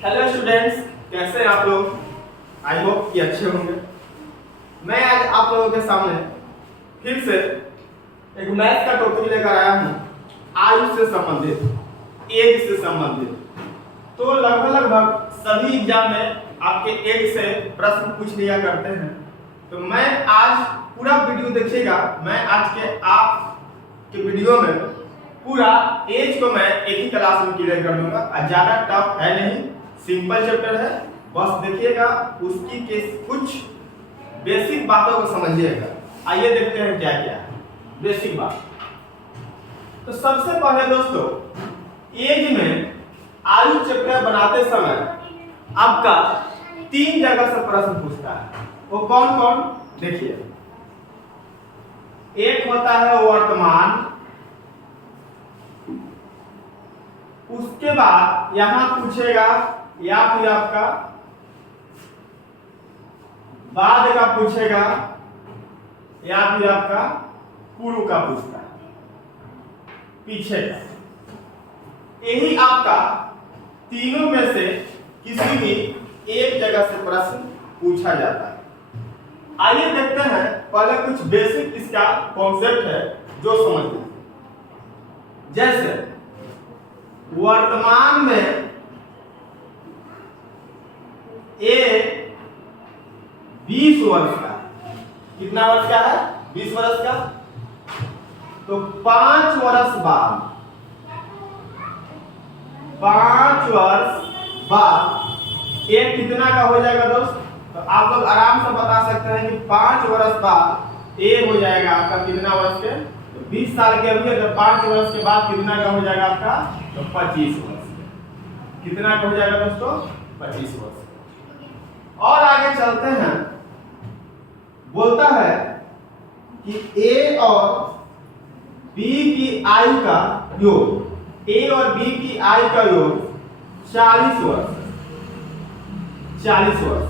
Hello students, कैसे हैं आप लोग? आई होप कि अच्छे होंगे। मैं आज आप लोगों के सामने फिर से एक मैथ का टॉपिक लेकर आया हूँ, आयु से संबंधित, एज से संबंधित। तो लगभग सभी एग्जाम में आपके एज से प्रश्न पूछ लिया करते हैं। तो मैं आज पूरा वीडियो देखिएगा। मैं आज के आपके वीडियो में पूरा एज को मैं एक ही क्लास में क्लियर कर दूंगा। ज्यादा टफ है नहीं, सिंपल चैप्टर है, बस देखिएगा उसकी के कुछ बेसिक बातों को समझिएगा। आइए देखते हैं क्या क्या है बेसिक बात। तो सबसे पहले दोस्तों, एज में आयु चैप्टर बनाते समय आपका 3 जगह से प्रश्न पूछता है। वो कौन कौन देखिए, एक होता है वर्तमान, उसके बाद यहां पूछेगा या फिर आपका बाद का पूछेगा या फिर आपका पूर्व का पूछता है, पीछे का। यही आपका तीनों में से किसी भी एक जगह से प्रश्न पूछा जाता है। आइए देखते हैं, पहले कुछ बेसिक इसका कॉन्सेप्ट है जो समझ लीजिए। जैसे वर्तमान में ए 20 वर्ष का, कितना वर्ष का है? 20 वर्ष का। तो 5 वर्ष बाद, 5 वर्ष बाद ए कितना का हो जाएगा दोस्त? तो आप लोग आराम से बता सकते हैं कि 5 वर्ष बाद ए हो जाएगा आपका कितना वर्ष के? तो 20 साल के अभी है, तो 5 वर्ष के बाद कितना का हो जाएगा आपका? तो 25 वर्ष के। कितना का हो जाएगा दोस्तों? 25 वर्ष। और आगे चलते हैं, बोलता है कि ए और बी की आयु का योग, ए और बी की आयु का योग 40 वर्ष, 40 वर्ष।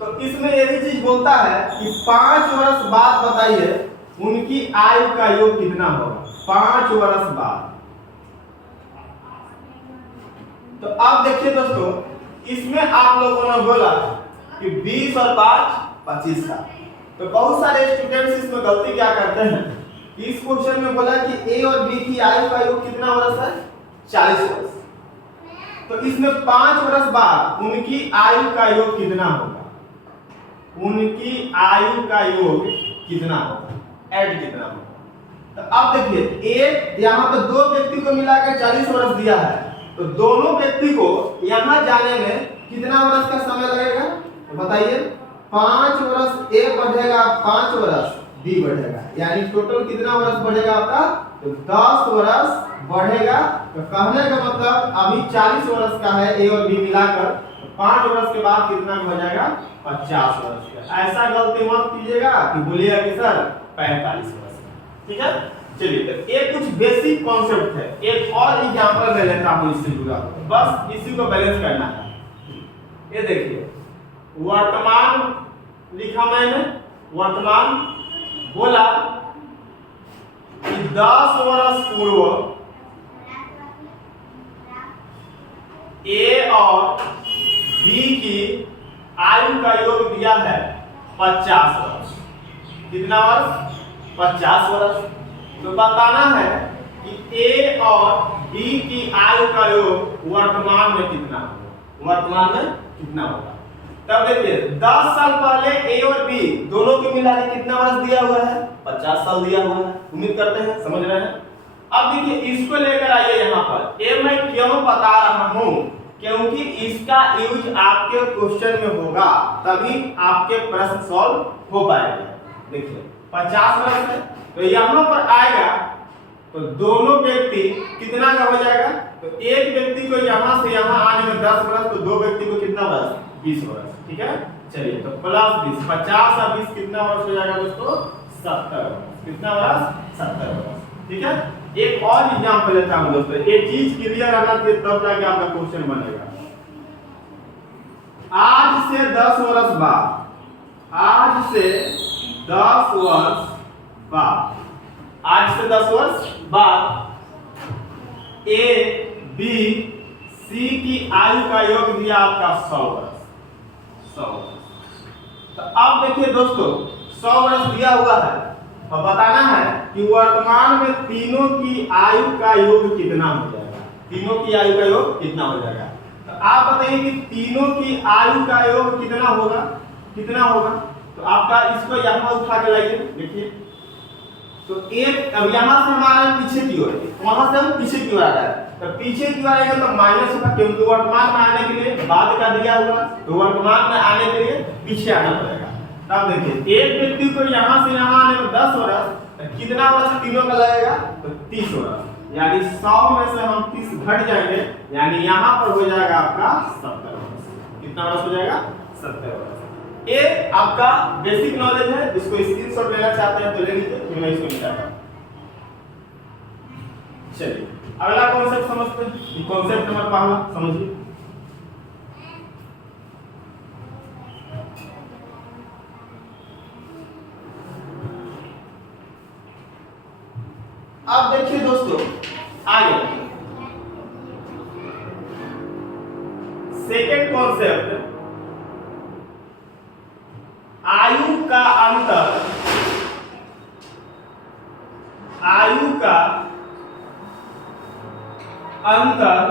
तो इसमें ये भी चीज बोलता है कि 5 वर्ष बाद बताइए उनकी आयु का योग कितना होगा? 5 वर्ष बाद। तो अब देखिए दोस्तों, इसमें आप लोगों ने बोला कि 20 और 5 25 का। तो बहुत सारे स्टूडेंट्स इसमें गलती क्या करते हैं, इस क्वेश्चन में बोला कि ए और बी की आयु का योग कितना वर्ष है? 40 वर्ष। तो इसमें 5 वर्ष बाद उनकी आयु का योग कितना होगा? उनकी आयु का योग कितना होगा? ऐड कितना होगा? तो अब देखिए, एक यहाँ पे 2 व्यक्ति को मिलाकर 40 वर्ष दिया है, तो दोनों व्यक्ति को यहाँ जाने में कितना वर्ष का समय लगेगा? तो बताइए, 5 वर्ष ए बढ़ेगा, 5 वर्ष बी बढ़ेगा, यानी टोटल कितना वर्ष बढ़ेगा आपका? तो 10 वर्ष बढ़ेगा। तो कहने का मतलब अभी 40 वर्ष का है ए और बी मिलाकर, तो 5 वर्ष के बाद कितना हो जाएगा? 50 वर्ष का। ऐसा गलती मत कीजिएगा कि बोलिएगा कि सर 45 वर्ष। ठीक है, चलिए। तो ये कुछ बेसिक कॉन्सेप्ट है। एक और एग्जांपल ले लेता हूं इससे जुड़ा, बस इसी को बैलेंस करना है। ये देखिए, वर्तमान लिखा मैंने, वर्तमान बोला कि 10 वर्ष पूर्व ए और बी की आयु का योग दिया है 50 वर्ष। कितना वर्ष? 50 वर्ष। तो बताना है कि ए और बी की आयु का योग वर्तमान में कितना होगा? वर्तमान में कितना होगा? तब देखिए, 10 साल पहले ए और बी दोनों के मिला के कितना वर्ष दिया हुआ है? 50 साल दिया हुआ है। उम्मीद करते हैं समझ रहे हैं। अब देखिए, इसको लेकर आइए यहाँ पर। ये मैं क्यों बता रहा हूँ? क्योंकि इसका यूज आपके क्वेश्चन में होगा, तभी आपके प्रश्न सॉल्व हो पाएंगे। देखिए, 50 वर्ष है, तो यहाँ पर आएगा तो दोनों व्यक्ति कितना का हो जाएगा? तो एक व्यक्ति को यहाँ से यहाँ आने में 10 वर्ष, तो 2 व्यक्ति को कितना वर्ष? 20 वर्ष। ठीक है, चलिए। तो प्लस 20, 50 और 20 कितना वर्ष हो जाएगा दोस्तों? 70 वर्ष। कितना वर्ष? 70 वर्ष। ठीक है, एक और एग्जांपल लेता हूं दोस्तों। ये चीज क्लियर आना चाहिए, तब जाके आपका क्वेश्चन बनेगा। आज से 10 वर्ष बाद, आज से 10 वर्ष बाद, आज से 10 वर्ष बाद ए बी सी की आयु का योग दिया आपका 100 वर्ष। 100 वर्ष। तो अब देखिए दोस्तों 100 वर्ष दिया हुआ है और बताना है कि वर्तमान में तीनों की आयु का योग कितना हो जाएगा। तीनों की आयु का योग कितना हो जाएगा। तो आप बताइए कि तीनों की आयु का योग कितना होगा। कितना होगा तो आपका इसको यहाँ उठा के लाइए। देखिए तो एक अब यहाँ से हमारे पीछे की ओर, वहां से हम पीछे की ओर आ रहा है तो पीछे की ओर आएगा तो माइनस होगा, क्योंकि वर्तमान में आने के लिए बाद का दिया हुआ तो वर्तमान में आने के लिए पीछे आना पड़ेगा। तब देखिए एक व्यक्ति को यहाँ से यहाँ आने में 10 वर्ष, तो कितना वर्ष तीनों का लगेगा तो 30 वर्ष, यानी 100 में से हम 30 घट जाएंगे, यानी यहाँ पर हो जाएगा आपका 70 वर्ष। कितना वर्ष हो जाएगा 70 वर्ष। ये आपका बेसिक नॉलेज है, इसको स्क्रीनशॉट लेना चाहते हैं तो ले लीजिए, फिर मैं इसको निकालूंगा। चलिए अगला कॉन्सेप्ट समझते हैं। कॉन्सेप्ट नंबर पहला समझिए। अब देखिए दोस्तों आगे सेकेंड कॉन्सेप्ट, आयु का अंतर। आयु का अंतर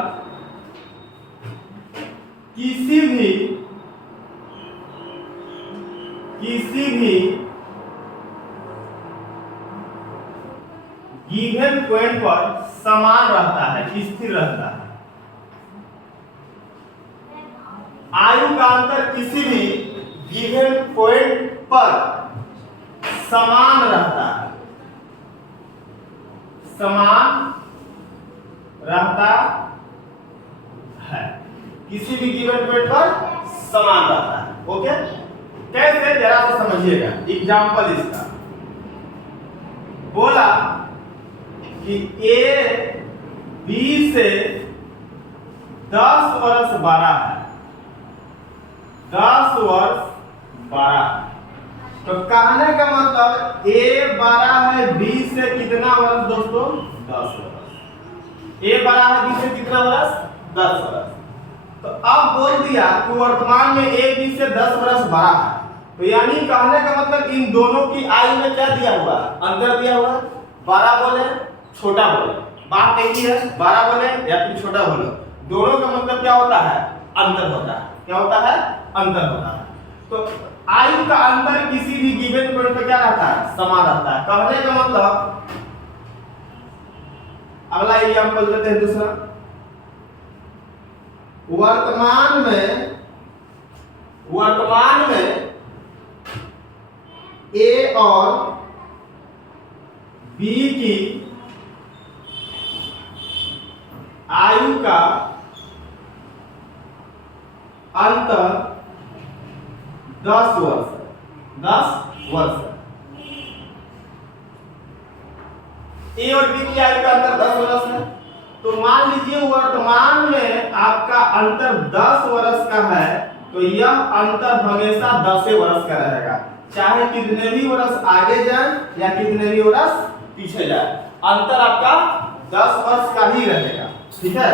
किसी भी गिवन पॉइंट पर समान रहता है, स्थिर रहता है। आयु का अंतर किसी भी गिवन पॉइंट पर समान रहता है, समान रहता है, किसी भी गिवन पॉइंट पर समान रहता है। ओके कैसे जरा सा समझिएगा। एग्जांपल इसका बोला कि ए बी से 10 वर्ष बड़ा है, 10 वर्ष बड़ा है। तो कहने का मतलब ए बड़ा है बी से कितना वर्ष दोस्तों 10 वर्ष। ए बड़ा है बी से कितना वर्ष 10 वर्ष। तो अब बोल दिया कि वर्तमान में ए बी से 10 वर्ष बड़ा है, तो यानी कहने का मतलब इन दोनों की आयु में क्या दिया हुआ अंतर दिया हुआ, बड़ा बोले छोटा बोले, बात एक ही है, बड़ा बोले या फिर छोटा बोले, दोनों का मतलब क्या होता है अंतर होता है। क्या होता है अंतर होता है। तो आयु का अंतर किसी भी गिवन पॉइंट पे क्या रहता है समान रहता है। कहने का मतलब अगला एग्जांपल देते हैं दूसरा, वर्तमान में ए और बी की आयु का अंतर 10 वर्ष। 10 वर्ष। ए और बी की आयु का अंतर 10 वर्ष है। तो मान लीजिए वर्तमान में आपका अंतर 10 वर्ष का है, तो यह अंतर हमेशा 10 वर्ष का रहेगा, चाहे कितने भी वर्ष आगे जाए या कितने भी वर्ष पीछे जाए, अंतर आपका 10 वर्ष का ही रहेगा। ठीक है।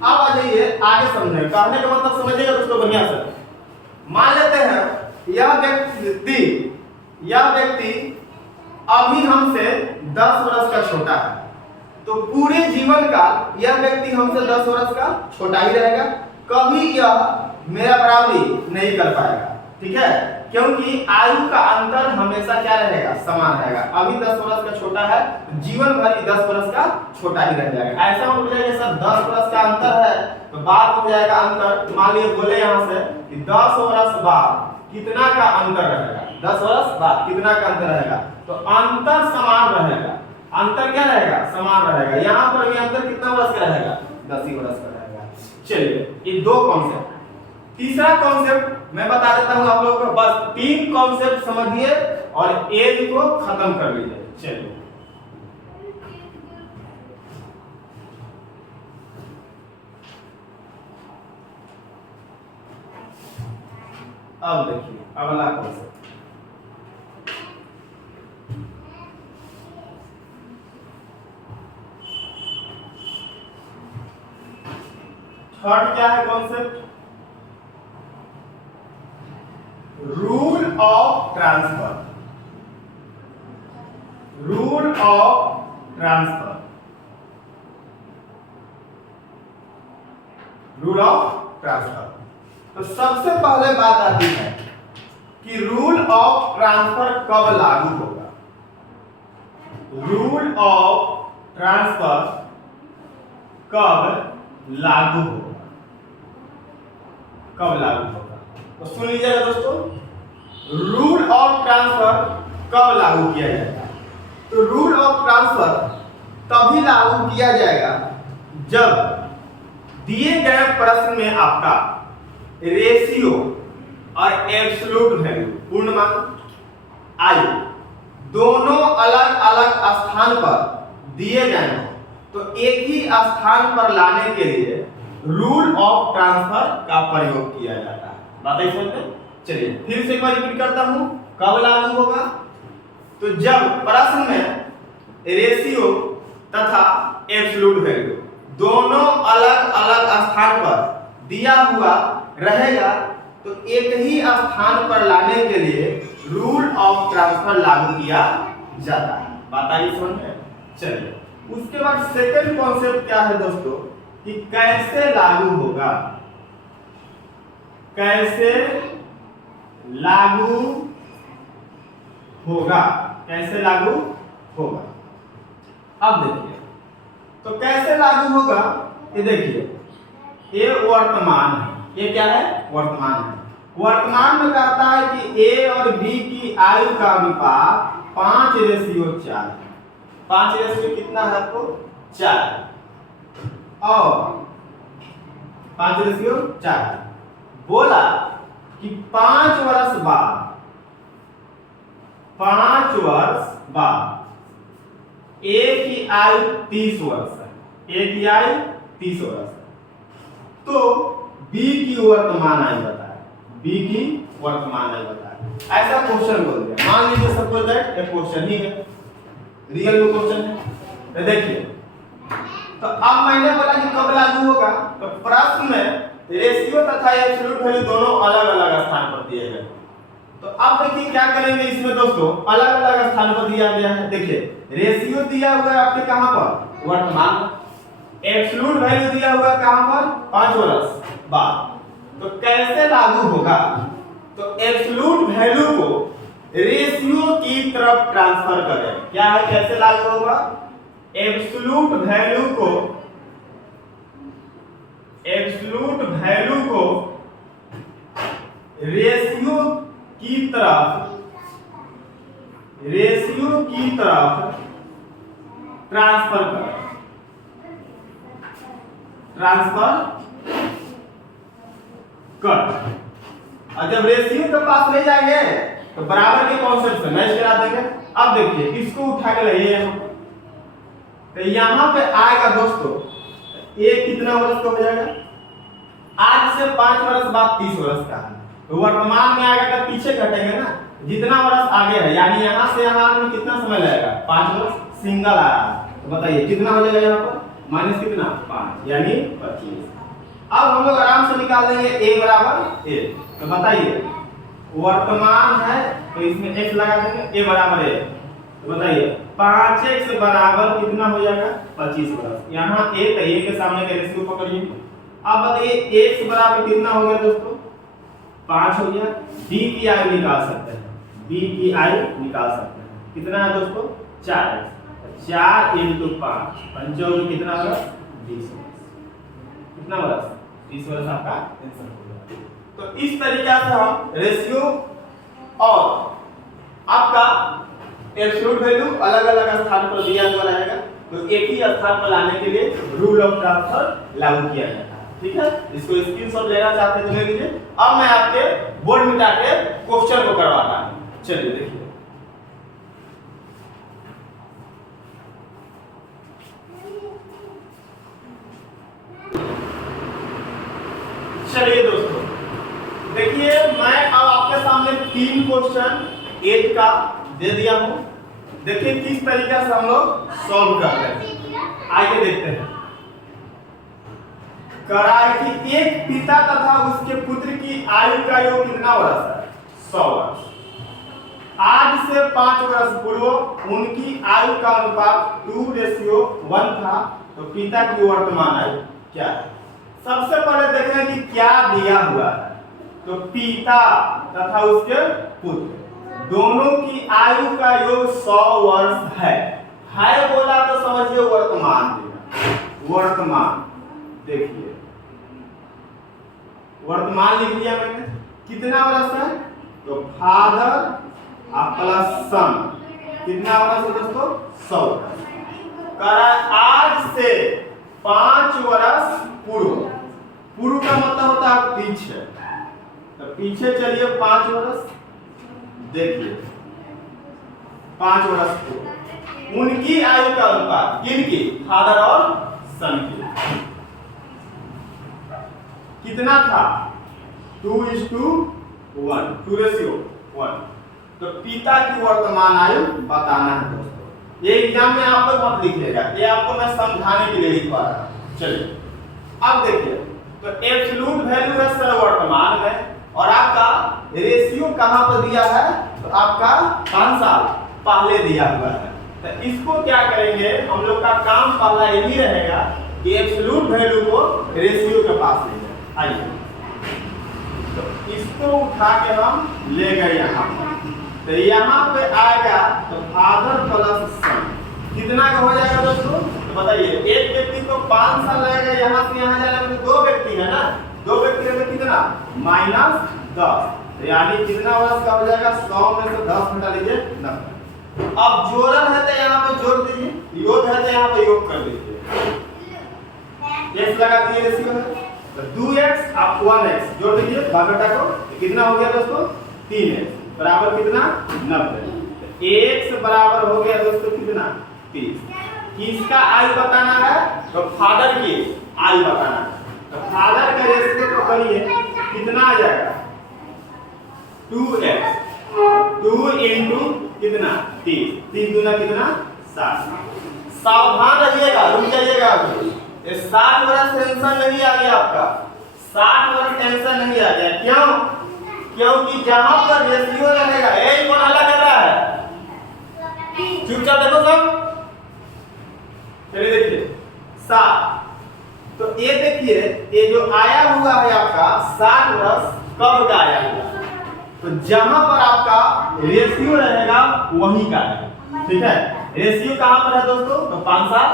अब आ जाइए आगे समझे। कहने का मतलब समझिएगा दोस्तों बढ़िया से। मान लेते हैं यह व्यक्ति अभी हमसे 10 वर्ष का छोटा है, तो पूरे जीवन का यह व्यक्ति हमसे 10 वर्ष का छोटा ही रहेगा, कभी यह मेरा बराबरी नहीं कर पाएगा। ठीक है, क्योंकि आयु का अंतर हमेशा क्या रहेगा समान रहेगा। अभी 10 वर्ष का छोटा है, जीवन भर 10 वर्ष का छोटा ही रह जाएगा। ऐसा हो जाएगा सर 10 वर्ष का अंतर है तो बाद हो जाएगा अंतर, मान लीजिए बोले यहाँ से कि 10 वर्ष बाद कितना का अंतर रहेगा, 10 वर्ष बाद कितना का अंतर रहेगा, तो अंतर समान रहेगा। अंतर क्या रहेगा समान रहेगा। यहाँ पर भी अंतर कितना वर्ष का रहेगा 10 ही वर्ष का रहेगा। चलिए ये दो कॉन्सेप्ट। तीसरा कॉन्सेप्ट मैं बता देता हूं आप लोगों को, बस 3 कॉन्सेप्ट समझिए और एज को खत्म कर लीजिए। चलिए अब देखिए अगला कॉन्सेप्ट। थर्ड क्या है concept? Rule of transfer. Rule of transfer. Rule of transfer. तो सबसे पहले बात आती है कि रूल ऑफ ट्रांसफर कब लागू होगा। रूल ऑफ ट्रांसफर कब लागू होगा? कब लागू होगा? तो सुन लीजिएगा दोस्तों, रूल ऑफ ट्रांसफर कब लागू किया जाएगा? तो रूल ऑफ ट्रांसफर तभी लागू किया जाएगा जब दिए गए प्रश्न में आपका रेशियो और एब्सोल्यूट वैल्यू पूर्णमान आयु दोनों अलग अलग स्थान पर दिए गए हो, तो एक ही स्थान पर लाने के लिए रूल ऑफ ट्रांसफर का प्रयोग किया जाता है। बात समझ में? चलिए फिर से एक बार रिपीट करता हूं, कब लागू होगा? तो जब प्रश्न में रेशियो तथा एब्सोल्यूट वैल्यू दोनों अलग अलग स्थान पर दिया हुआ रहेगा, तो एक ही स्थान पर लाने के लिए रूल ऑफ ट्रांसफर लागू किया जाता है। बात आई समझ में? चलिए उसके बाद सेकंड कॉन्सेप्ट क्या है दोस्तों कि कैसे लागू होगा। कैसे लागू होगा? कैसे लागू होगा? अब देखिए, तो कैसे लागू होगा ये देखिए, ये वर्तमान है। ये क्या है? वर्तमान है। वर्तमान में कहता है कि ए और बी की आयु का अनुपात 5:4 है। 5 कितना है आपको? 4। और 5:4 बोला कि 5 वर्ष बाद 5 वर्ष बाद ए की आयु 30 वर्ष है। ए की आयु 30 वर्ष है, तो बी की वर्तमान आयु बताए। बी की वर्तमान आयु बताए। ऐसा क्वेश्चन बोल दिया। मान लीजिए सपोज दैट एक क्वेश्चन ही है, रियल में क्वेश्चन है। तो देखिए, तो अब मैंने बोला कि कब लागू होगा, तो प्रश्न में रेशियो तथा एब्सोल्यूट वैल्यू दोनों अलग अलग स्थान पर दिए गए। तो अब देखिए क्या करेंगे इसमें दोस्तों, अलग अलग स्थान पर दिया गया है। देखिए रेशियो दिया हुआ है आपके कहां पर? वर्तमान। एब्सोल्यूट वैल्यू दिया हुआ है कहां पर? 5 वर्ष बाद। तो कैसे लागू होगा? तो एब्सोल्यूट वैल्यू को रेशियो की तरफ ट्रांसफर करें। क्या है? कैसे लागू होगा? एब्सोल्यूट वैल्यू को रेशियो की तरफ ट्रांसफर करें। और जब रेशियो के पास ले जाएंगे तो बराबर के कॉन्सेप्ट से मैच करा देंगे। अब देखिए इसको उठा के लाइए यहाँ, तो यहाँ पे आएगा दोस्तों ये कितना वर्ष का हो जाएगा? आज से 5 वर्ष बाद 30 वर्ष का है। तो वर्तमान में आएगा तो पीछे घटेंगे ना, जितना वर्ष आगे है, यानी यहाँ से यहाँ में कितना समय लगेगा? 5 वर्ष। सिंगल आ रहा है, तो बताइए कितना हो जाएगा यहाँ पर? माइनस कितना? 5 यानी 25। अब हम लोग आराम से निकाल देंगे a बराबर a। तो बताइए वर्तमान है तो इसमें x लगा देंगे, a बराबर a। तो बताइए 5x बराबर कितना हो जाएगा? 25 वर्ष। यहाँ a तो a के सामने का रेशियो पकड़िए। अब बताइए x बराबर कितना हो गया दोस्तों? 5 हो गया। b की आयु निकाल सकते हैं, b की आयु निकाल सकते हैं। कितना है दोस्तों? 4x। 4 × 5 पंचों कितना होगा? 20 वर्ष। कितना वर्ष? 30 वर्ष आपका आंसर हो गया। तो इस तरीका से हम रेशियो और आपका एब्सोल्यूट वैल्यू अलग अलग स्थान पर दिया हुआ रहेगा, तो एक ही स्थान पर लाने के लिए रूल ऑफ ट्रांसफर लागू किया जाता है। ठीक है, इसको स्क्रीनशॉट लेना चाहते हैं तो ले लीजिए। अब मैं आपके बोर्ड मिटा के क्वेश्चन को करवाता हूं। चलिए देखिए, चलिए दोस्तों देखिए मैं अब आपके सामने 3 क्वेश्चन 8 का दे दिया हूं। देखिए किस तरीके से हम लोग सॉल्व करते हैं, आइए देखते हैं। कह रहा है कि एक पिता तथा उसके पुत्र की आयु का योग कितना वर्ष है? 100 वर्ष। आज से 5 वर्ष पूर्व उनकी आयु का अनुपात 2:1 था। तो पिता की वर्तमान आयु क्या है? सबसे पहले देखें कि क्या दिया हुआ है। तो पिता तथा उसके पुत्र दोनों की आयु का योग 100 वर्ष है। बोला तो समझिए वर्तमान देगा। वर्तमान देखिए, वर्तमान लिख लिया मैंने। कितना वर्ष है? तो फादर प्लस सन कितना वर्ष है दोस्तों? 100 वर्ष। आज से 5 वर्ष पूर्व, पूर्व का मतलब होता है पीछे, तो पीछे चलिए 5 वर्ष। देखिए 5 वर्ष पूर्व उनकी आयु का अनुपात, किनकी? फादर और सन की कितना था? 2:1, 2:1। तो पिता की वर्तमान आयु बताना है दोस्तों। ये एग्जाम में आप लोग मत लिखिएगा, ये आपको मैं समझाने के लिए लिखवा रहा हूं। चलिए अब देखिए, तो एब्सोल्यूट वैल्यू है सर्ववर्तमान में, और आपका रेशियो कहां पर दिया है? तो आपका 5 साल पहले दिया हुआ है। तो इसको क्या करेंगे हम लोग का काम पहला यही रहेगा कि एब्सोल्यूट वैल्यू को रेशियो के पास ले जाए। आइए, तो इसको उठा के हम ले गए यहाँ पर। तो यहाँ पे आएगा तो फादर प्लस सन कितना का हो जाएगा दोस्तों? तो बताइए, एक व्यक्ति को 5 साल लगेगा यहाँ से यहाँ जाने में। 2 व्यक्ति है ना, 2 व्यक्ति में कितना? -10। तो यानी कितना वर्ष का हो जाएगा? 100 में से 10 घटा लीजिए 90। अब जोड़न है तो यहाँ पे जोड़ दीजिए, योग है तो यहाँ पे योग कर दीजिए। x लगा दिए रेशियो है, तो 2x आप 1x जोड़ दीजिए भागटा को। तो कितना हो गया दोस्तों? 3x बराबर कितना? 90। तो x बराबर हो गया दोस्तों कितना? 30। किसका आयु बताना है? तो फादर की आयु बताना है। तो फादर का रेशियो को करिए, कितना आ जाएगा? 2x, 2 इंटू कितना? 30, 30 दूना कितना? 60। सावधान रहिएगा, रुक जाइएगा अभी। 60 वर्ष टेंशन नहीं आ गया आपका, 60 वर्ष टेंशन नहीं आ गया। क्यों? क्योंकि जहां पर रेशियो रहेगा, एक कौन हल्ला कर रहा है? चुपचाप देखो सब। चलिए देखिए 7। तो ये देखिए, ये जो आया हुआ है आपका 60 वर्ष कब का आया हुआ? तो जहां पर आपका रेशियो रहेगा वही का है। ठीक है, रेशियो कहां पर है दोस्तों? तो 5 साल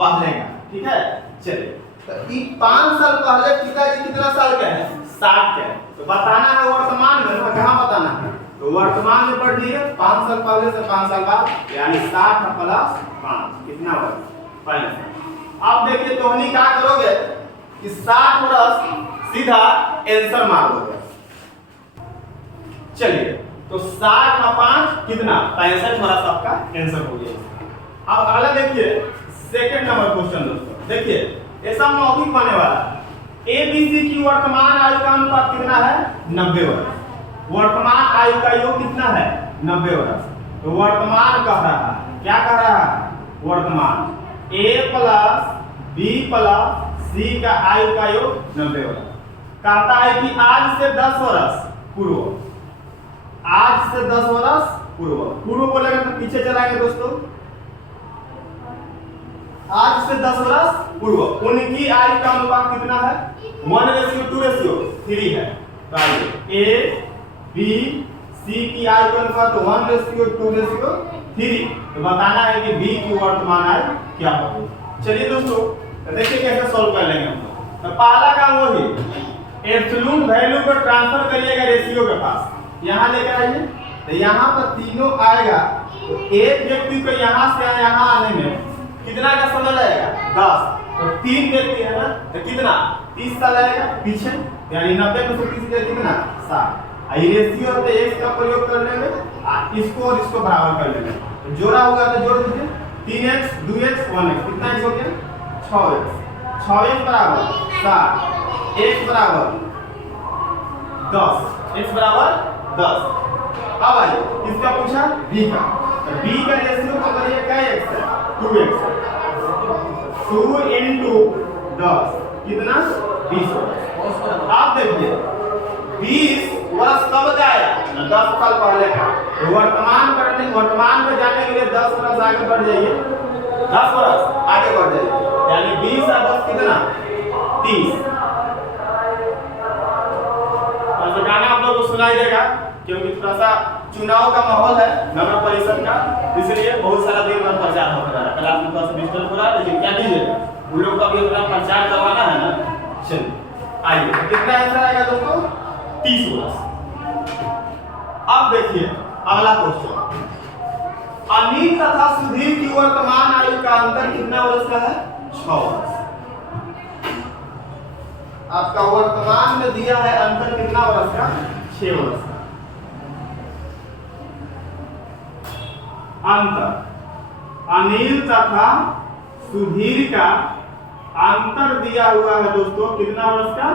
पहले का। ठीक है, चलिए, तो 5 साल पहले पिताजी कितना साल के हैं? 60 के। तो बताना है वर्तमान में, कहां बताना है? तो वर्तमान में पढ़ लीजिए 5 साल पहले से 5 साल बाद, यानी 60 प्लस 5 कितना वर्ष? 5। अब देखिए तो हमनी क्या करोगे कि 60 वर्ष सीधा आंसर मार दोगे। चलिए, तो 60 का 5 कितना? 65 वर्ष आपका आंसर हो गया। अब अगला देखिए सेकंड नंबर क्वेश्चन दोस्तों। देखिए ऐसा मौखिक होने वाला है। ABC की वर्तमान आयु का अनुपात कितना है? 90 वर्ष। वर्तमान आयु का योग कितना है? 90 वर्ष। तो वर्तमान कह रहा है, क्या कह रहा है? वर्तमान A plus B plus C का आयु का योग 90 वर्ष। कहता है कि आज से 10 वर्ष पूर्व, आज से 10 वर्ष पूर्व, पूर्व बोलेगा तो पीछे चलाएंगे दोस्तों। आज से 10 वर्ष पूर्व उनकी आयु का अनुपात कितना है? 1:2:3 है। तो आइए A B C की आयु का अनुपात 1:2:3। तो बताना है कि B की वर्तमान आयु क्या होगी। चलिए दोस्तों, तो देखिए कैसे सॉल्व कर लेंगे हम लोग। तो पहला काम वही, एब्सोल्यूट वैल्यू को ट्रांसफर करिएगा रेशियो के पास, यहाँ लेकर आइए। तो यहाँ पर तीनों आएगा, तो एक व्यक्ति को यहाँ से यहाँ आने में कितना का समय लगेगा? 10। तो 3 व्यक्ति है ना, तो कितना? 30 साल लगेगा पीछे, यानी 90 में से 30 के कितना? 60। रेशियो तो x का प्रयोग कर लेंगे, इसको और इसको बराबर कर लेंगे। तो जोड़ा होगा तो जोड़ दीजिए, 3x 2x 1x कितना x हो गया? 6x। 6x बराबर 60, x बराबर 10, x बराबर 10। अब आइए इसका पूछा b का, तो b का रेशियो तो करिए क्या x है? 2x। 2 into 10 कितना 20 वर्ष। आप देखिए 20 वर्ष कब का आया, 10 साल पहले का। तो वर्तमान में जाने के लिए 10 वर्ष आगे बढ़ जाइए, 10 वर्ष आगे बढ़ जाइए, यानी 20 और 10 कितना 30। तो गाना आप लोगों को सुनाई देगा क्योंकि थोड़ा सा चुनाव का माहौल है नगर परिषद का, इसलिए बहुत सारा दिन भर प्रचार होता रहा। क्लास में थोड़ा सा डिस्टर्ब हो रहा है, लेकिन क्या कीजिएगा, उन लोग का भी अपना प्रचार करवाना है ना। चलिए आइए, कितना आंसर आएगा दोस्तों 30 वर्ष। अब देखिए अगला क्वेश्चन, अनिल तथा सुधीर की वर्तमान आयु का अंतर कितना वर्ष का है, 6 वर्ष। आपका वर्तमान में दिया है अंतर कितना वर्ष का, 6 वर्ष का। अंतर अनिल तथा सुधीर का अंतर दिया हुआ है दोस्तों कितना वर्ष का,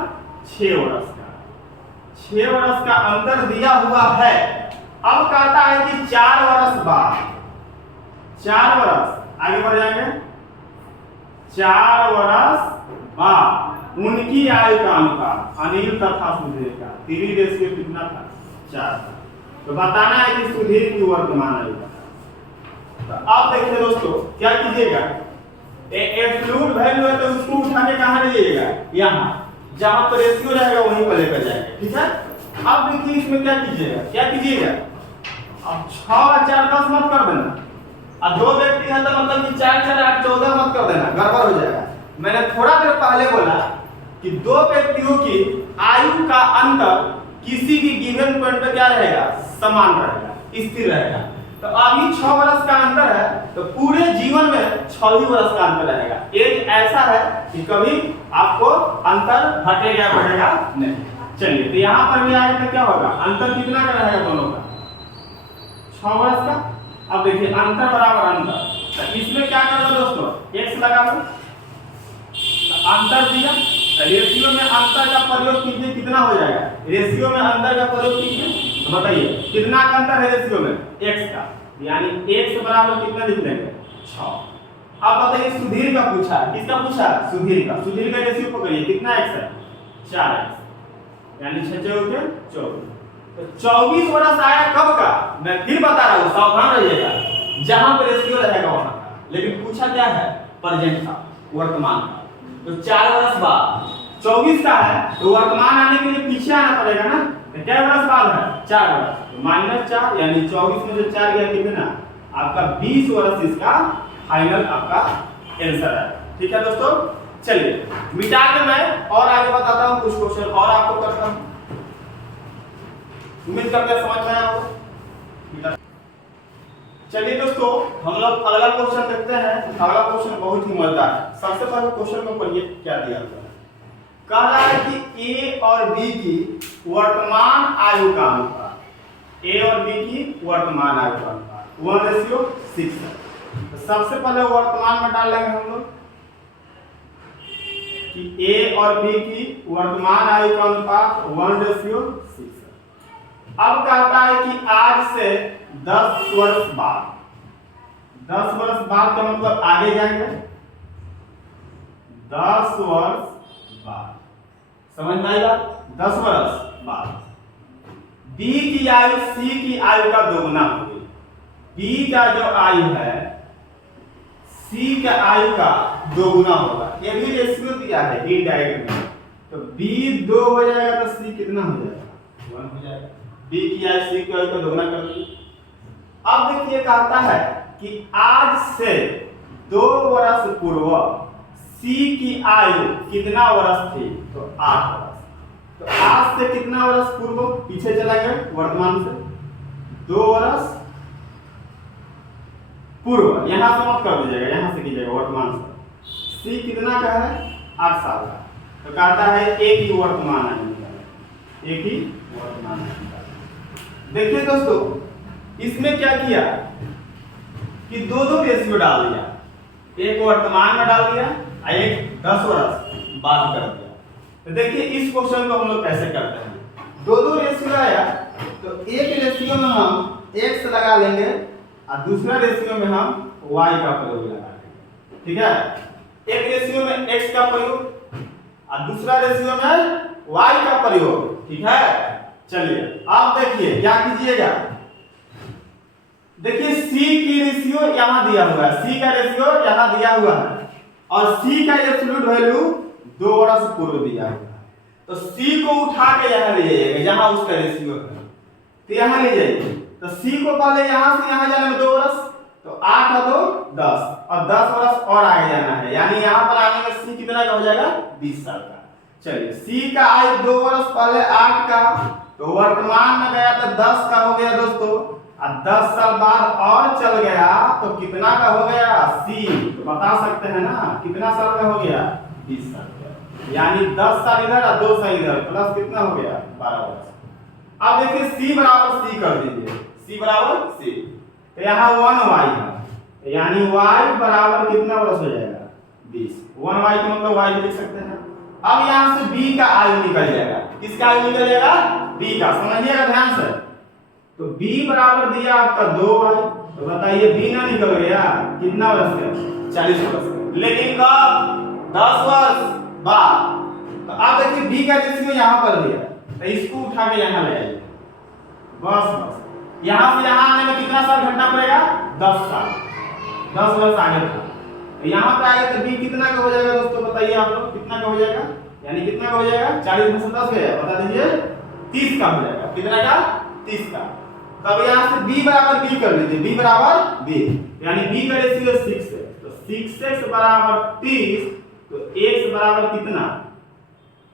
6 वर्ष का। 6 वर्ष का अंतर दिया हुआ है। अब कहता है कि 4 वर्ष बाद, 4 वर्ष आगे बढ़ जाएंगे, 4 वर्ष बाद उनकी आयु का अनुपात अनिल तथा सुधीर का 3 रेशियो कितना था, 4 था। तो बताना है कि सुधीर की वर्तमान आयु का। तो आप देखिए दोस्तों क्या कीजिएगा, एब्सोल्यूट वैल्यू है तो उसको उठा के कहां ले जाइएगा, यहां जहां पर रेशियो रहेगा वहीं पर लेकर जाएंगे, ठीक है। अब देखिए इसमें क्या कीजिएगा, अब 6 और 4 10 मत कर देना, और 2 व्यक्ति है तो मतलब कि 4 4 8 14 मत कर देना, गड़बड़ हो जाएगा। मैंने थोड़ा देर पहले बोला कि 2 व्यक्तियों की आयु का अंतर किसी भी गिवन पॉइंट पे क्या रहेगा, समान रहेगा, स्थिर रहेगा। तो अभी 6 वर्ष का अंतर है, तो पूरे जीवन में 6 ही वर्ष का अंतर रहेगा। एज ऐसा है कि कभी आपको अंतर घटेगा बढ़ेगा नहीं। चलिए तो यहाँ पर भी आएगा तो क्या होगा, अंतर कितना का रहेगा दोनों का, 6 वर्ष का। अब देखिए अंतर बराबर अंतर, तो इसमें क्या करना दोस्तों, x लगा दो, अंतर दिया, रेशियो में अंतर का प्रयोग कीजिए, कितना हो जाएगा, रेशियो में अंतर का प्रयोग कीजिए। तो बताइए कितना का अंतर है रेशियो में, x का, यानी x बराबर कितना लिख देंगे, 6। अब बताइए सुधीर का पूछा, किसका पूछा, सुधीर का। सुधीर का रेशियो पकड़िए, कितना x है, 4x, यानी 6 चौके 24। तो 24 वर्ष आया कब का, मैं फिर बता रहा हूँ, सावधान रहिएगा, जहां पर रेशियो रहेगा वहां का। लेकिन पूछा क्या है, प्रेजेंट का, वर्तमान का। तो 4 वर्ष बाद 24 का है, तो वर्तमान आने के लिए पीछे आना पड़ेगा ना। तो क्या वर्ष बाद है, 4 वर्ष, तो -4 यानी 24 में से 4 गया कितना, आपका 20 वर्ष इसका फाइनल आपका आंसर है। ठीक है दोस्तों, चलिए मिटा के मैं और आगे बताता हूँ, कुछ क्वेश्चन और आपको करता हूँ। उम्मीद करते हैं समझ में आया होगा। चलिए दोस्तों हम लोग अगला क्वेश्चन देखते हैं। अगला क्वेश्चन बहुत ही मजेदार है। सबसे पहले क्वेश्चन को पढ़िए क्या दिया हुआ है। कह रहा है कि ए और बी की वर्तमान आयु का अनुपात, ए और बी की वर्तमान आयु का अनुपात 1:6 है। तो सबसे पहले वर्तमान में डाल लेंगे हम लोग कि ए और बी की वर्तमान आयु का अनुपात 1:6 है। अब कहता है कि आज से 10 वर्ष बाद, 10 वर्ष बाद का मतलब आगे जाएंगे, 10 वर्ष बाद, समझ में आएगा, 10 वर्ष बाद बी की आयु सी की आयु का दोगुना होगी। बी का जो आयु है सी का आयु का दोगुना होगा। ये भी रेशियो दिया है इनडायरेक्ट में, तो बी 2 हो जाएगा तो सी कितना हो जाएगा, 1 हो जाएगा। बी की आयु सी की आयु का दोगुना कर दीजिए। अब देखिए कहता है कि आज से 2 वर्ष पूर्व सी की आयु कितना वर्ष थी, तो 8 वर्ष। तो आज से कितना वर्ष पूर्व पीछे चला गया, वर्तमान से 2 वर्ष पूर्व, यहां से मत कर दीजिएगा, यहां से कीजिएगा वर्तमान से। सी कितना का है, 8 साल का। तो कहता है एक ही वर्तमान आयु, एक ही वर्तमान आयु। देखिए दोस्तों इसमें क्या किया कि दो रेशियो डाल दिया, एक वर्तमान में डाल दिया और एक 10 वर्ष बाद कर दिया। तो देखिए इस क्वेश्चन को हम लोग कैसे करते हैं, दो रेशियो आया तो एक रेशियो में हम x लगा लेंगे और दूसरा रेशियो में हम y का प्रयोग लगा लेंगे। ठीक है, एक रेशियो में x का प्रयोग और दूसरा रेशियो में y का प्रयोग, ठीक है। चलिए अब देखिए क्या कीजिएगा, देखिए c की रेशियो यहाँ दिया हुआ है, c का रेशियो यहाँ दिया हुआ है और c का एब्सोल्यूट वैल्यू 2 वर्ष पूर्व दिया हुआ है। तो c को उठा के यहाँ ले जाइएगा जहाँ उसका रेशियो है, तो यहाँ ले जाइए। तो c को पहले यहाँ से यहाँ जाने में 2 वर्ष, तो 8 और 2 10 और 10 वर्ष और आगे जाना है, यानी यहाँ पर आने में c कितना का हो जाएगा 20 साल का। चलिए c का आयु 2 वर्ष पहले 8 का, तो वर्तमान में गया तो 10 का हो गया दोस्तों, और 10 साल बाद और चल गया तो कितना का हो गया c, तो बता सकते हैं ना कितना साल का हो गया 20 साल का, यानी 10 साल इधर और 2 साल इधर, प्लस कितना हो गया 12 वर्ष। अब देखिए c बराबर c कर दीजिए, c बराबर c, तो यहाँ 1y है, यानी y बराबर कितना वर्ष हो जाएगा 20, 1y का मतलब y लिख सकते हैं। अब यहाँ से b का आयु निकल जाएगा, किसका आयु निकल जाएगा b का, समझिएगा ध्यान से। तो b बराबर दिया आपका 2y, तो बताइए b ना निकल गया कितना वर्ष का 40 वर्ष का, लेकिन कब 10 वर्ष बाद। तो आप देखिए b का रेशियो यहाँ पर दिया, तो इसको उठा के यहाँ ले आइए, बस यहाँ से यहाँ आने में कितना साल घटना पड़ेगा 10 साल, 10 वर्ष आगे था। तो यहाँ पे आगे तो b कितना का हो जाएगा दोस्तों, बताइए आप लोग कितना का हो जाएगा, यानी कितना का हो जाएगा 40 में से 10 गया, बता दीजिए 30 का हो जाएगा, कितना का 30 का। तब यहाँ से b बराबर b कर लीजिए, b बराबर b, यानी b का रेशियो 6 है, तो 6x बराबर 30, तो x बराबर कितना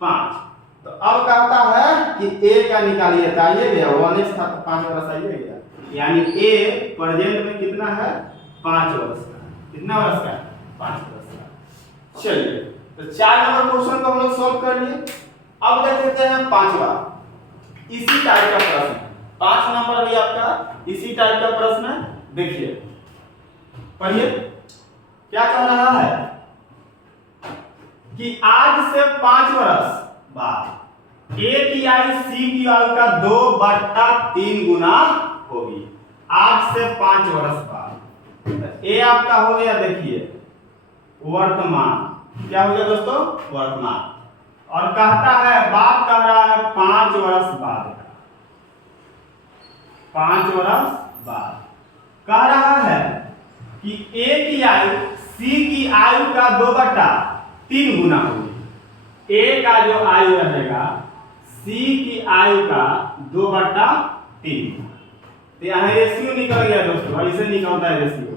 5। तो अब कहता है कि a का निकालिए, तो आइए गया 1x था 5 वर्ष आइए गया, यानी a प्रेजेंट में कितना है 5 वर्ष का, कितना वर्ष का 5 वर्ष का। चलिए तो 4 नंबर क्वेश्चन को हम लोग सॉल्व कर लिए। अब देख लेते हैं 5वां, इसी टाइप का प्रश्न, 5 नंबर भी आपका इसी टाइप का प्रश्न है। देखिए पढ़िए क्या कह रहा है कि आज से 5 वर्ष बाद a की आयु c की आयु का 2/3 गुना होगी, आज से 5 वर्ष बाद। a आपका हो गया देखिए वर्तमान, क्या हो गया दोस्तों वर्तमान, और कहता है बात कह रहा है 5 वर्ष बाद, 5 वर्ष बाद कह रहा है कि a की आयु c की आयु का 2/3 गुना होगी। a का जो आयु रहेगा c की आयु का 2/3, तो यहाँ रेशियो निकल गया दोस्तों, ऐसे निकलता है रेशियो,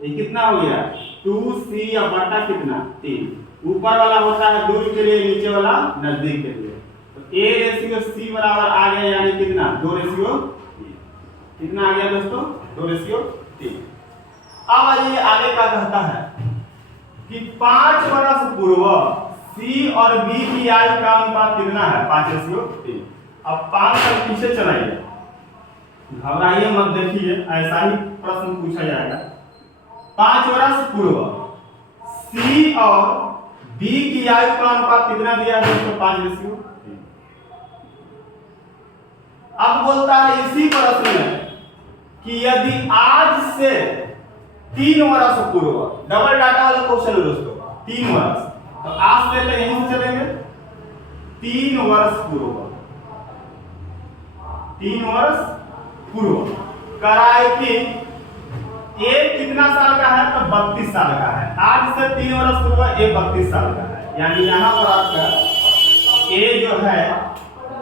ये कितना हो गया 2c या बटा कितना 3, ऊपर वाला होता है दूर के लिए, नीचे वाला नजदीक के लिए। तो a रेशियो c बराबर आ गया, यानी कितना 2 रेशियो 3, कितना आ गया दोस्तों 2 रेशियो 3। अब आइए आगे का कहता है कि 5 वर्ष पूर्व c और b की आयु का अनुपात कितना है 5 रेशियो 3। अब 5 साल पीछे चलाइए, घबराइए मत, देखिए ऐसा ही प्रश्न पूछा जाएगा। 5 वर्ष पूर्व c और b की आयु का अनुपात कितना दिया है दोस्तों 5 रेशियो 3। अब बोलता है इसी प्रश्न में कि यदि आज से 3 वर्ष पूर्व, डबल डाटा वाला क्वेश्चन है दोस्तों, 3 वर्ष, तो आज से तो यहीं से चलेंगे 3 वर्ष पूर्व, 3 वर्ष पूर्व कराए कि एक कितना साल का है तो 32 साल का है, आज से 3 वर्ष पूर्व ए 32 साल का है, यानी यहाँ पर आपका ए जो है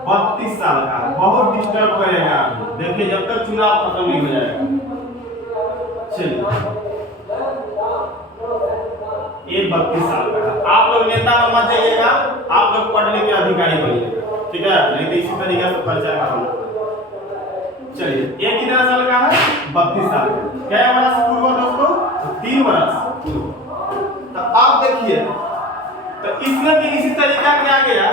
32 साल का है। बहुत डिस्टर्ब करेगा, देखिए जब तक चुनाव खत्म नहीं हो जाएगा। चलिए ये 32 साल का है। आप लोग नेता में मत जाइएगा, आप लोग पढ़ने के अधिकारी बनिएगा, ठीक है, नहीं तो इसी तरीके से परिचय करना। चलिए ये कितना साल का है 32 साल का, क्या वर्ष पूर्व दोस्तों 3 वर्ष पूर्व। तो आप देखिए, तो इसमें भी इसी तरीका क्या गया,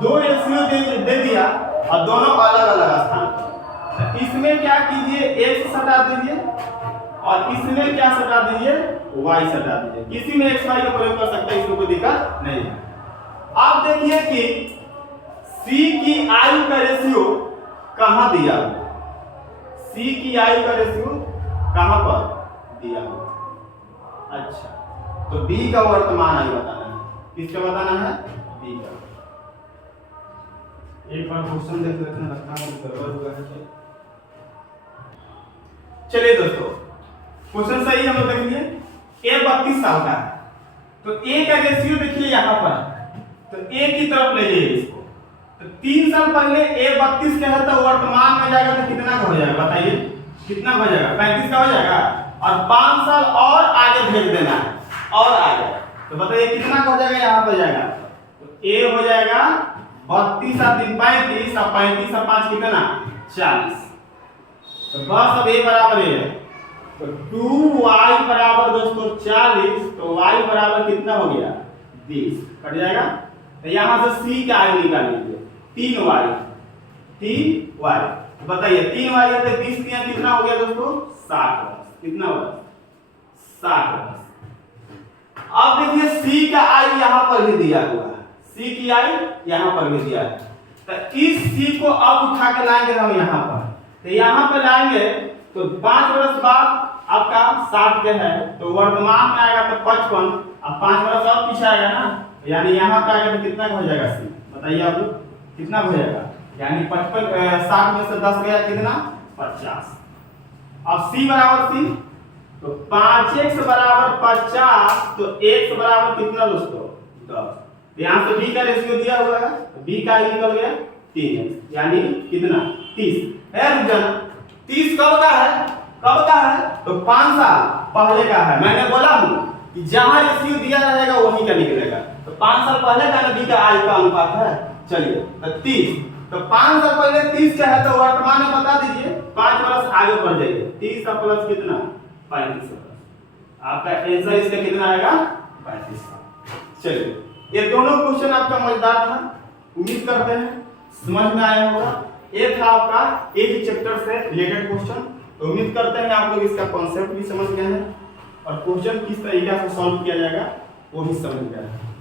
2 रेशियो दे दिया और दोनों अलग अलग स्थान पर। तो इसमें क्या कीजिए x सटा दीजिए और इसमें क्या सटा दीजिए y सटा दीजिए, किसी में x y का प्रयोग कर सकते हैं, इसमें कोई दिक्कत नहीं है। आप देखिए कि c की आयु का रेशियो कहां दिया हुआ, c की आयु का रेशियो कहां पर दिया हुआ। अच्छा, तो b का वर्तमान आयु बताना है, किसका बताना है बी का। एक बार क्वेश्चन देख लेते हैं, लगता है गड़बड़ हुआ है क्या। चलिए दोस्तों, क्वेश्चन सही हम देख लिए। ए 32 साल का है, तो ए का रेशियो देखिए यहाँ पर, तो ए की तरफ ले जाइए इसको। तो 3 साल पहले ए 32 का है, तो वर्तमान में जाएगा तो कितना का हो जाएगा बताइए, कितना हो जाएगा, 35 का हो जाएगा। और 5 साल और आगे भेज देना है, और आगे, तो बताइए कितना का हो जाएगा, यहाँ पर जाएगा। तो ए हो जाएगा 32 और 3 35, और 35 और 5 कितना 40। तो बस अब ए बराबर है, तो 2y बराबर दोस्तों 40, तो y बराबर कितना हो गया 20, कट जाएगा। तो यहाँ से c का i निकाल लीजिए, 3y। तो बताइए 3y है तो 20 दिया कितना हो गया दोस्तों 60 वर्ष, कितना वर्ष 60 वर्ष। अब देखिए c का i यहाँ पर भी दिया हुआ है, c की i यहाँ पर भी दिया है। तो इस c को अब उठा के लाएंगे हम यहाँ पर, तो यहाँ पे लाएंगे तो 5 वर्ष बाद आपका 60 के है, तो वर्तमान में आएगा तो 55, अब 5 वर्ष और पीछे आएगा ना, यानी यहाँ पे आएगा तो कितना हो जाएगा c, बताइए आप कितना हो जाएगा, यानी 55 60 में से 10 गया कितना 50। अब c बराबर c, तो 5x बराबर 50, तो x बराबर कितना दोस्तों 10। यहाँ से b का रेशियो दिया हुआ है, तो b का निकल गया 3x, यानी कितना 30 है। 30 कब का है, कब का है, तो 5 साल पहले का है। मैंने बोला हूं कि जहां रेशियो दिया रहेगा वही का निकलेगा, तो 5 साल पहले का नबी का आई का अनुपात है। चलिए तो 30, तो 5 साल पहले 30 का है, तो वर्तमान में बता दीजिए 5 वर्ष आगे बढ़ जाइए, 30 का प्लस कितना 35 वर्ष, आपका आंसर इसका कितना आएगा 35 साल। चलिए ये दोनों क्वेश्चन आपका मजेदार था, उम्मीद करते हैं समझ में आया होगा। ये था आपका एक ही चैप्टर से रिलेटेड क्वेश्चन, तो उम्मीद करते हैं आप लोग इसका कॉन्सेप्ट भी समझ गए हैं और क्वेश्चन किस तरीके से सॉल्व किया जाएगा वो भी समझ गए हैं।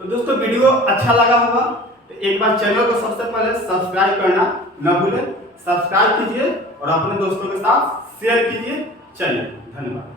तो दोस्तों वीडियो अच्छा लगा होगा तो एक बार चैनल को सबसे पहले सब्सक्राइब करना न भूलें, सब्सक्राइब कीजिए और अपने दोस्तों के साथ शेयर कीजिए। चलिए धन्यवाद।